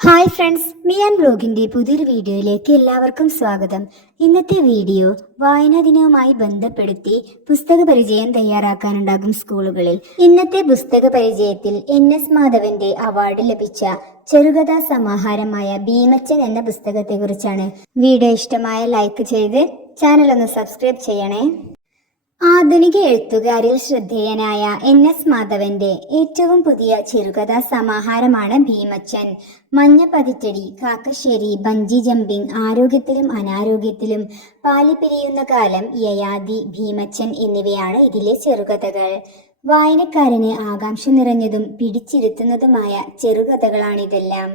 Hi friends, Mian ബ്ലോഗിന്റെ പുതിയൊരു വീഡിയോയിലേക്ക് എല്ലാവർക്കും സ്വാഗതം. ഇന്നത്തെ വീഡിയോ വായനാ ദിനവുമായി ബന്ധപ്പെടുത്തി പുസ്തക പരിചയം തയ്യാറാക്കാനുണ്ടാകും സ്കൂളുകളിൽ. ഇന്നത്തെ പുസ്തക പരിചയത്തിൽ NS മാധവന്റെ അവാർഡ് ലഭിച്ച ചെറുകഥാ സമാഹാരമായ ഭീമച്ചൻ എന്ന പുസ്തകത്തെക്കുറിച്ചാണ്. വീഡിയോ ഇഷ്ടമായ ലൈക്ക് ചെയ്ത് ചാനൽ ഒന്ന് സബ്സ്ക്രൈബ് ചെയ്യണേ. ആധുനിക എഴുത്തുകാരിൽ ശ്രദ്ധേയനായ NS മാധവന്റെ ഏറ്റവും പുതിയ ചെറുകഥാ സമാഹാരമാണ് ഭീമച്ചൻ. മഞ്ഞപ്പതിറ്റടി, കാക്കശ്ശേരി, ബഞ്ചി ജമ്പിംഗ്, ആരോഗ്യത്തിലും അനാരോഗ്യത്തിലും, പാലിപ്പിരിയുന്ന കാലം, യയാതി, ഭീമച്ചൻ എന്നിവയാണ് ഇതിലെ ചെറുകഥകൾ. വായനക്കാരന് ആകാംക്ഷ നിറഞ്ഞതും പിടിച്ചിരുത്തുന്നതുമായ ചെറുകഥകളാണിതെല്ലാം.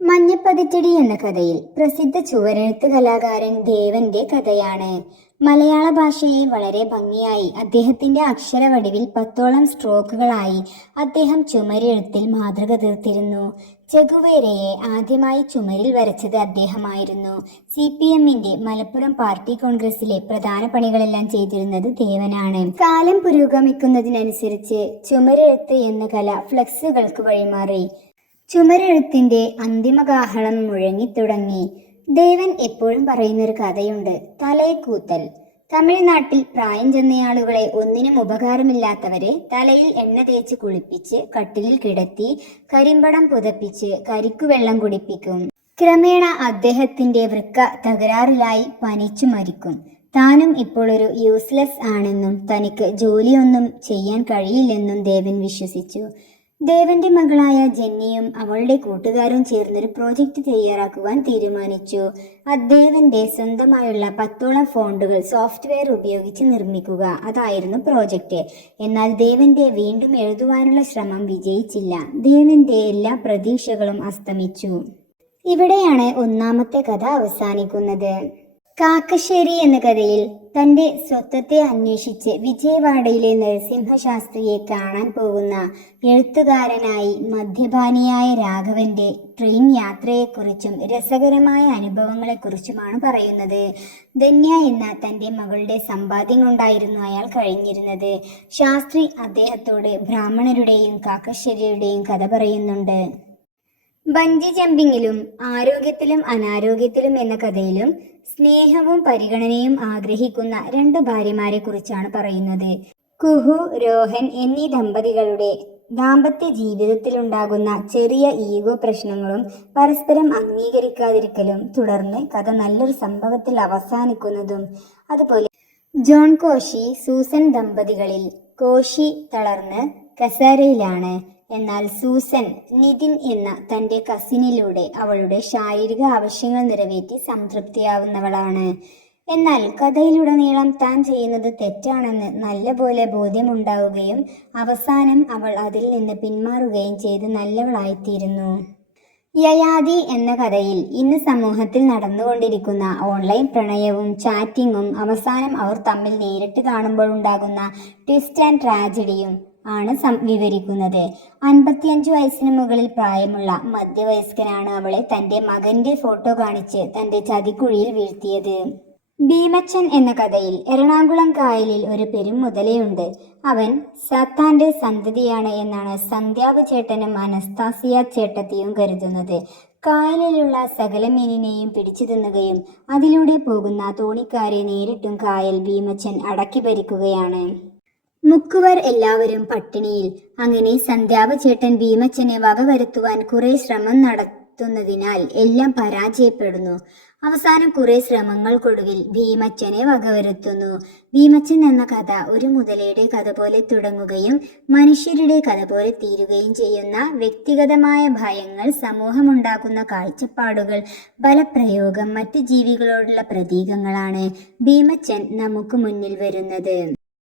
മഞ്ഞപ്പതിറ്റടി എന്ന കഥയിൽ പ്രസിദ്ധ ചുവരെഴുത്ത് കലാകാരൻ ദേവന്റെ കഥയാണ്. മലയാള ഭാഷയെ വളരെ ഭംഗിയായി അദ്ദേഹത്തിന്റെ അക്ഷരവടിവിൽ 10ഓളം സ്ട്രോക്കുകളായി അദ്ദേഹം ചുമരെഴുത്തിൽ മാതൃക തീർത്തിരുന്നു. ചെഗുവേരയെ ആദ്യമായി ചുമരിൽ വരച്ചത് അദ്ദേഹമായിരുന്നു. CPMന്റെ മലപ്പുറം പാർട്ടി കോൺഗ്രസിലെ പ്രധാന പണികളെല്ലാം ചെയ്തിരുന്നത് ദേവനാണ്. കാലം പുരോഗമിക്കുന്നതിനനുസരിച്ച് ചുമരെഴുത്ത് എന്ന കല ഫ്ലെക്സുകൾക്ക് വഴിമാറി. ചുമരെഴുത്തിന്റെ അന്തിമകാഹളം മുഴങ്ങിത്തുടങ്ങി. ദേവൻ എപ്പോഴും പറയുന്നൊരു കഥയുണ്ട്, തലയെക്കൂത്തൽ. തമിഴ്നാട്ടിൽ പ്രായം ചെന്നയാളുകളെ ഒന്നിനും ഉപകാരമില്ലാത്തവരെ തലയിൽ എണ്ണ തേച്ച് കുളിപ്പിച്ച് കട്ടിലിൽ കിടത്തി കരിമ്പടം പുതപ്പിച്ച് കരിക്കുവെള്ളം കുടിപ്പിക്കും. ക്രമേണ അദ്ദേഹത്തിന്റെ വൃക്ക തകരാറിലായി പനിച്ചു മരിക്കും. താനും ഇപ്പോൾ ഒരു യൂസ്ലെസ് ആണെന്നും തനിക്ക് ജോലിയൊന്നും ചെയ്യാൻ കഴിയില്ലെന്നും ദേവൻ വിശ്വസിച്ചു. ദേവന്റെ മകളായ ജെന്നിയും അവളുടെ കൂട്ടുകാരും ചേർന്നൊരു പ്രോജക്റ്റ് തയ്യാറാക്കുവാൻ തീരുമാനിച്ചു. ദേവന്റെ സ്വന്തമായുള്ള 10ഓളം ഫോണ്ടുകൾ സോഫ്റ്റ്വെയർ ഉപയോഗിച്ച് നിർമ്മിക്കുക, അതായിരുന്നു പ്രോജക്റ്റ്. എന്നാൽ ദേവന്റെ വീണ്ടും എഴുതുവാനുള്ള ശ്രമം വിജയിച്ചില്ല. ദേവന്റെ എല്ലാ പ്രതീക്ഷകളും അസ്തമിച്ചു. ഇവിടെയാണ് ഒന്നാമത്തെ കഥ അവസാനിക്കുന്നത്. കാക്കശ്ശേരി എന്ന കഥയിൽ തന്റെ സ്വത്വത്തെ അന്വേഷിച്ച് വിജയവാഡയിലെ നരസിംഹശാസ്ത്രിയെ കാണാൻ പോകുന്ന എഴുത്തുകാരനായി മദ്യപാനിയായ രാഘവന്റെ ട്രെയിൻ യാത്രയെക്കുറിച്ചും രസകരമായ അനുഭവങ്ങളെക്കുറിച്ചുമാണ് പറയുന്നത്. ധന്യ എന്ന തന്റെ മകളുടെ സമ്പാദ്യം കൊണ്ടായിരുന്നു അയാൾ കഴിഞ്ഞിരുന്നത്. ശാസ്ത്രി അദ്ദേഹത്തോട് ബ്രാഹ്മണരുടെയും കാക്കശ്ശേരിയുടെയും കഥ പറയുന്നുണ്ട്. ബഞ്ചി ജമ്പിങ്ങിലും ആരോഗ്യത്തിലും അനാരോഗ്യത്തിലും എന്ന കഥയിലും സ്നേഹവും പരിഗണനയും ആഗ്രഹിക്കുന്ന 2 ഭാര്യമാരെ കുറിച്ചാണ് പറയുന്നത്. കുഹു, രോഹൻ എന്നീ ദമ്പതികളുടെ ദാമ്പത്യ ജീവിതത്തിലുണ്ടാകുന്ന ചെറിയ ഈഗോ പ്രശ്നങ്ങളും പരസ്പരം അംഗീകരിക്കാതിരിക്കലും തുടർന്ന് കഥ നല്ലൊരു സംഭവത്തിൽ അവസാനിക്കുന്നതും. അതുപോലെ ജോൺ കോശി, സൂസൻ ദമ്പതികളിൽ കോശി തളർന്ന് കസേരയിലാണ്. എന്നാൽ സൂസൻ നിതിൻ എന്ന തന്റെ കസിനിലൂടെ അവളുടെ ശാരീരിക ആവശ്യങ്ങൾ നിറവേറ്റി സംതൃപ്തിയാവുന്നവളാണ്. എന്നാൽ കഥയിലുടനീളം താൻ ചെയ്യുന്നത് തെറ്റാണെന്ന് നല്ലപോലെ ബോധ്യമുണ്ടാവുകയും അവസാനം അവൾ അതിൽ നിന്ന് പിന്മാറുകയും ചെയ്ത് നല്ലവളായിത്തീരുന്നു. യയാതി എന്ന കഥയിൽ ഇന്ന് സമൂഹത്തിൽ നടന്നുകൊണ്ടിരിക്കുന്ന ഓൺലൈൻ പ്രണയവും ചാറ്റിങ്ങും അവസാനം അവർ തമ്മിൽ നേരിട്ട് കാണുമ്പോൾ ഉണ്ടാകുന്ന ട്വിസ്റ്റ് ആൻഡ് ട്രാജഡിയും ആണ് വിവരിക്കുന്നത്. 55 വയസ്സിന് മുകളിൽ പ്രായമുള്ള മധ്യവയസ്കനാണ് അവളെ തന്റെ മകന്റെ ഫോട്ടോ കാണിച്ച് തന്റെ ചതിക്കുഴിയിൽ വീഴ്ത്തിയത്. ഭീമച്ചൻ എന്ന കഥയിൽ എറണാകുളം കായലിൽ ഒരു പെരുമുതലയുണ്ട്. അവൻ സാത്താന്റെ സന്തതിയാണ് എന്നാണ് സന്ധ്യാവ് ചേട്ടനും അനസ്താസിയ ചേട്ടത്തിയും കരുതുന്നത്. കായലിലുള്ള സകല മീനിനെയും പിടിച്ചു തിന്നുകയും അതിലൂടെ പോകുന്ന തോണിക്കാരെ നേരിട്ടും കായൽ ഭീമച്ചൻ അടക്കി ഭരിക്കുകയാണ്. മുക്കുവർ എല്ലാവരും പട്ടിണിയിൽ. അങ്ങനെ സന്ധ്യാവ് ചേട്ടൻ ഭീമച്ചനെ വകവരുത്തുവാൻ കുറെ ശ്രമം നടത്തുന്നതിനാൽ എല്ലാം പരാജയപ്പെടുന്നു. അവസാനം കുറെ ശ്രമങ്ങൾക്കൊടുവിൽ ഭീമച്ചനെ വകവരുത്തുന്നു. ഭീമച്ചൻ എന്ന കഥ ഒരു മുതലയുടെ കഥ പോലെ തുടങ്ങുകയും മനുഷ്യരുടെ കഥ പോലെ തീരുകയും ചെയ്യുന്ന വ്യക്തിഗതമായ ഭയങ്ങൾ, സമൂഹമുണ്ടാക്കുന്ന കാഴ്ചപ്പാടുകൾ, ബലപ്രയോഗം, മറ്റ് ജീവികളോടുള്ള പ്രതീകങ്ങളാണ് ഭീമച്ചൻ നമുക്ക് മുന്നിൽ വരുന്നത്.